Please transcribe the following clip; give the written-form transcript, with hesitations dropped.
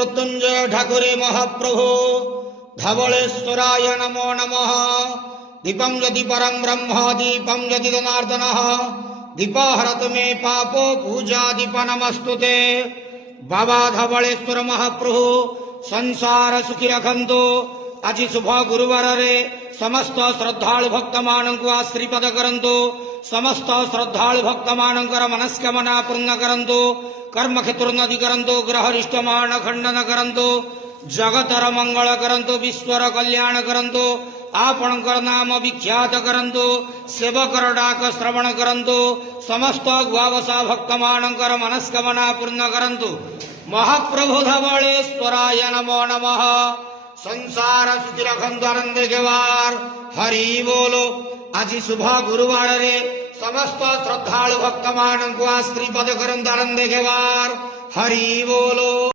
मृत्युंजय ठाकुरे महाप्रभो धवलेश्वराय नमो नमः। दीपं यदि परं ब्रह्म दीपं यदि जनार्दनः दीपहरतु मे पापो पूजा दीप नमस्तुते। बाबा धवलेश्वर महाप्रभु संसार सुखी रखंतु। आज शुभ गुरुवार रे समस्त श्रद्धालु भक्त मानक आशीर्वाद करंतु। समस्त श्रद्धालु भक्त मानकर मनस्कामना पूर्ण करंतु। कर्म क्षेत्रोन्नति करंतु। ग्रहरिष्ट मान खंडन करंतु। जगतर मंगल करंतु। विश्वर कल्याण करंतु। आपणकर नाम विख्यात करंतु। सेवकर डाक श्रवण करंतु। समस्त गुआवसा भक्त मानकर मनस्कामना पूर्ण करंतु। महाप्रभु धवलेश्वराय नमो नमः। संसार सुखी रखंतु आनंद गेवार हरि बोलो। आज शुभ गुरुवार रे समस्त श्रद्धालु भक्त मानक आशीर्वाद करंतु आनंद गेवार हरि बोलो।